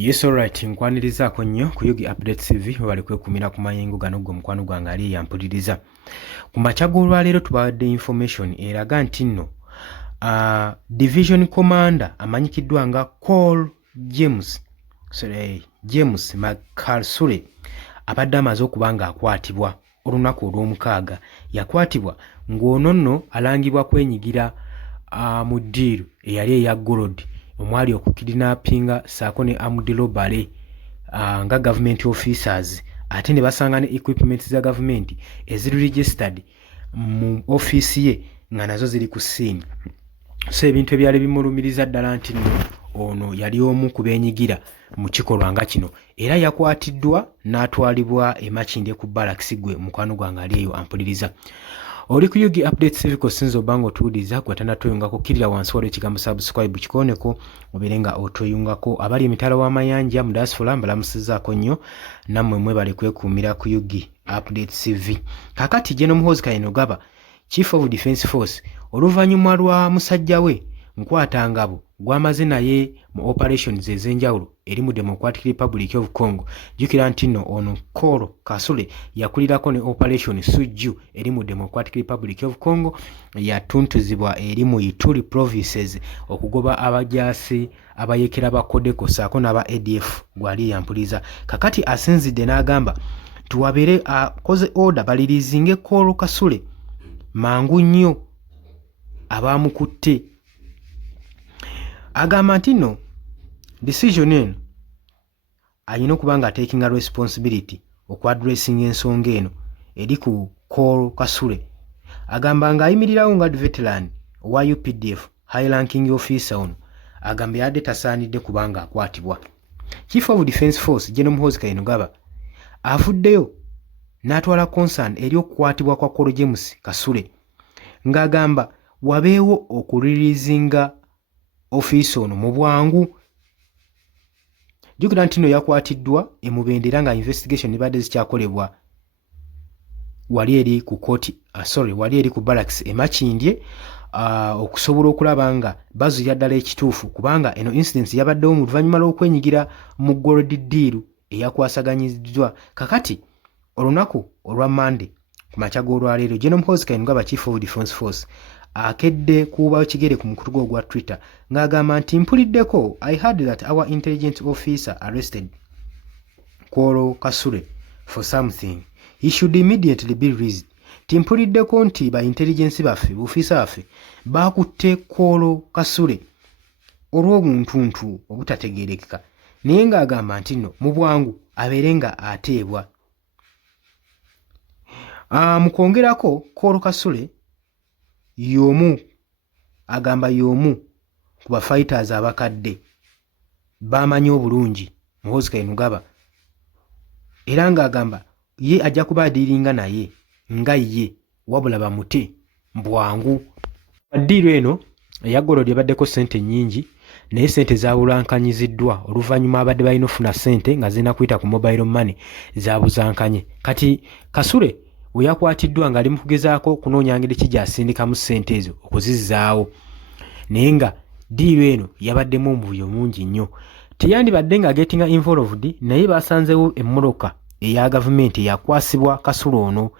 Yes, alright, nkwanirizaako nnyo ku Yugi Updates TV bali kwekumira ku mayengo gano gwe mukwano gwange ali yampuliriza. Ku makya g'olwaleero tubawadde information eraga nti nno Division Commander amanyikiddwa nga Col James McCarsule abadde amaze okuba ng'akwatibwa olunaku olw'omukaaga. Yakwatibwa ng'ono nno alangibwa kwenyigira mu ddiiru eyali eya gold omwali okukidnappinga saako ne armed robbery nga government officers ate ne basanga ne equipment za government eziri registered mu office ye nga nazo ziri ku scene. So ebintu ebyali bimulumiriza ddala nti nno ono yali omu ku beenyigira mu kikolwa nga kino era yakwatiddwa n'atwalibwa e Makindye ku barracks gwe mukwano gwange ali eyo ampuliriza. Oli ku Yugi Updates TV ko sinzo bango tuuliza kwatana toyungako kirira wansi waliwo ekigambo subscribe kikoneko oberenga otoyungako abali emitala w'amayanja mu diaspora mbalamusizaako nnyo nammwe mwebale kwekuumira ku Yugi Updates TV. Kakati General Muhoozi Kainerugaba Chief of Defence Force oluvannyuma lwa musajja we Nkwatangabo gwamaze naye mu operations ez'enjawulo eri mu Democratic Republic of Congo. Jukira nti nno ono Col Kasule yakulirako ne operation Sujju eri mu Democratic Republic of Congo yatuntuzibwa eri mu Ituri provinces okugoba abajaasi abayekera ba Codeco saako n'aba ADF gwali yampuliza. Kakati asinzidde n'agamba tuwabere akoze order balirizinge Col Kasule mangu nnyo abamukutte. Agamba nti nno decision eno alina okuba nga taking a responsibility okwadressing ensonga eno eri ku Col Kasule. Agamba ng'ayimirirawo nga veteran owa UPDF high ranking officer ono agamba yadde tasaanidde kubanga akwatibwa. Chief of Defence Force General Muhoozi Kainerugaba afuddeyo n'atwala concern eri okukwatibwa kwa Col James Kasule ng'agamba wabeewo okulirizinga office ono mu bwangu. Jukira nti nno yakwatiddwa emubendera nga investigation ibadde zikyakolebwa wali eri ku court wali eri ku barracks e Makindye okusobola okulaba nga bazuya ddala ekituufu kubanga eno incident yabaddewo mu luvannyuma lw'okwenyigira mu gold deal eyakwasaganyiziddwa. Kakati olunaku olwa Monday ku makya g'olwaleero General Muhoozi Kainerugaba Chief of Defence Force akedde kuuba kigere ku mukutu gwe ogwa Twitter ng'agamba nti mpuliddeko I heard that our intelligence officer arrested Col Kasule for something. He should immediately be released. Timpuliddeko nti ba intelligence baffe bufiisa baffe baakutte Col Kasule olw'obuntuntu obutategeerekeka naye ng'agamba nti nno mu bwangu abeere nga ateebwa. Mu kwongerako Col Kasule agamba y'omu ku bafighters abakadde bamanyi obulungi Muhoozi Kainerugaba era ng'agamba ye ajja kuba adiiringa naye nga ye wabula bamute bwangu. Addiiro eno eya gold yabaddeko ssente nnyingi naye ssente zabulankanyiziddwa oluvannyuma abadde balina ofuna ssente nga zirina kuyita ku mobile money zabuzankanye. Kati Kasule we yakwatiddwa ng'ali mu kugezaako okunoonya ngeri ki gy'asindikamu ssente ezo okuzizaawo naye nga ddiiro eno yabaddemu omuvuyo mungi nnyo. Teyandibadde nga getting involved naye basanzeewo emmoloka eya gavumenti eyakwasibwa Kasule ono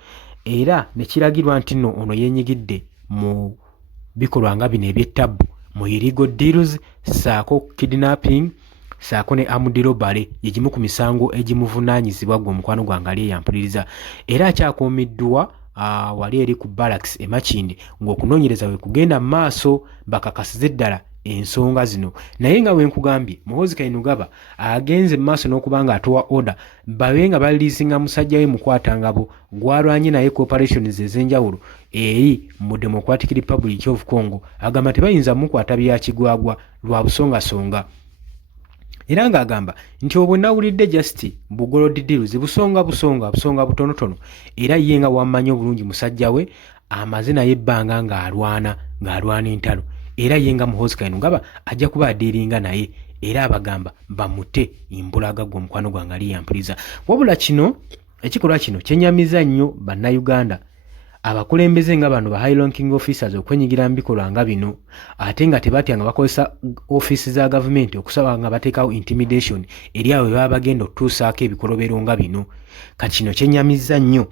era ne kiragirwa nti nno ono yeenyigidde mu bikolwa nga bino eby'ettabbu mu illegal deals saako kidnapping saako ne armed robbery ye gimu ku misango egimuvunaanyizibwa gwe omukwano gwange ali eyampuliriza era akyakuumiddwa wali eri ku barracks e Makindye ng'okunoonyereza bwe kugenda mu maaso bakakasize ddala ensonga zino. Naye nga bwe nkugambye Muhoozi Kainerugaba agenze mu maaso n'okuba nga atuwa order babe nga baliriisinga musajja we Nkwatangabo gwalwanye naye ku operations ez'enjawulo eri mu Democratic Republic of Congo. Agamba tebayinza mukwata bya kigwagwa lwa busongasonga era ng'agamba nti obwe nawulidde just bugolodi deals busonga butonotono era ye nga wammanyi obulungi musajja we amaze naye ebbanga ng'alwana entalo era ye nga Muhoozi Kainerugaba ajja kuba adiiringa naye era abagamba bamute imbulaga gwe omukwano gwange ali yampuliriza. Wabula kino ekikolwa kino kyenyamiza nnyo bannayuganda abakulembeze nga bano ba high ranking officers okwenyigira mu bikolwa nga bino ate nga tebatya nga bakozesa office za gavumenti okusaba nga bateekawo intimidation eri abo baba bagenda okutuusaako ebikolobero nga bino. Kino kyennyamizza nnyo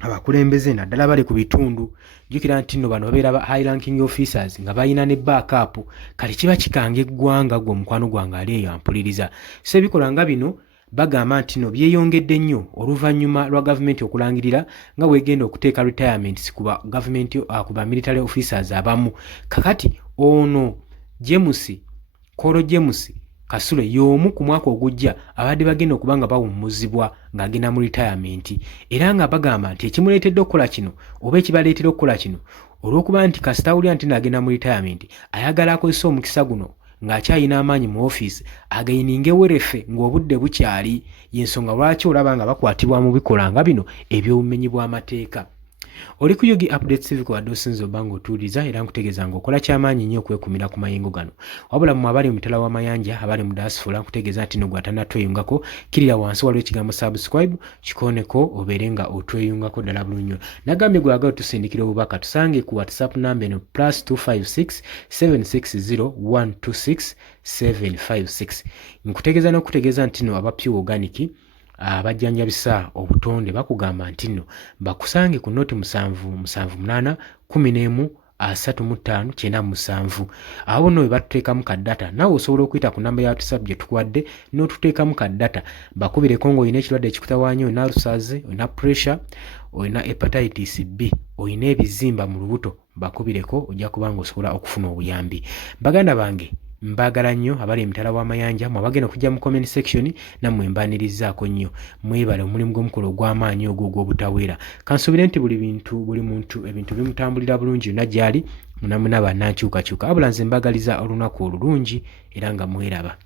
abakulembeze naddala bali ku bitundu. Jjukira nti nno bano babeera ba high ranking officers nga balina ne backup, kale kiba kikanga eggwanga gwe omukwano gwange ali eyo ampuliriza. So ebikolwa nga bino bagamba nti no byeyongedde nnyo oluvannyuma lwa gavumenti okulangirira nga bwegenda okuteeka retirements ku ba military officers abamu. Kakati ono Kolo James Kasule y'omu ku mwaka ogujja abadde bagenda okuba nga bawummuzibwa ng'agenda mu retirement, era nga bagamba nti ekimuleetedde okukola kino oba ekibaleetera okukola kino olw'okuba nti kasita awulira nti n'agenda mu retirement ayagala akozesa omukisa guno ng'akyalina amaanyi mu ofiisi agayininga ewerefe ng'obudde bukyali. Y'ensonga lwaki olaba nga bakwatibwa mu bikolwa nga bino eby'obumenyi bw'amateeka. Oli ku Yugi Updates TV wadde osinza obba ng'otuwuliriza era nkutegeeza ng'okola kyamaanyi nnyo okwekumira ku mayengo gano. Wabula mmwe abali mu mitala w'amayanja abali mu diaspora nkutegeeza nti no gw'atannatweyungako kirira wansi waliwo ekigambo subscribe kikooneko obeere nga otweyungako ddala bulungi. Nagambye gwe wagala tusindikira obubaka tusange ku WhatsApp namba eno +256 760 126 756. Nkutegeeza n'okutegeeza nti no aba Pure Organic abajjanjabisa obutonde bakugamba nti nno bakusange ku noti 778 11 35 97. Abo nno batuteekamu ka data naawe osobola okuyita ku namba ya WhatsApp gye tukuwadde n'otuteekamu ka data bakubireko ng'olina ekirwadde ekikutawaanya, olina alusaze, olina pressure, olina hepatitis B, olina ebizimba mu lubuto bakubireko ojja kuba ng'osobola okufuna obuyambi. Baganda bange mbagala nnyo abali emitala w'amayanja mwe abagenda okujja mu comment section nammwe mbanirizaako nnyo. Mwebale omulimu gw'omukolo ogw'amaanyi ogwo ogw'obutaweera. Kansuubire nti buli muntu ebintu bimutambulira bulungi yonna gy'ali munamuna bannankyukakyuka. Wabula nze mbagaliza olunaku olulungi era nga mweraba.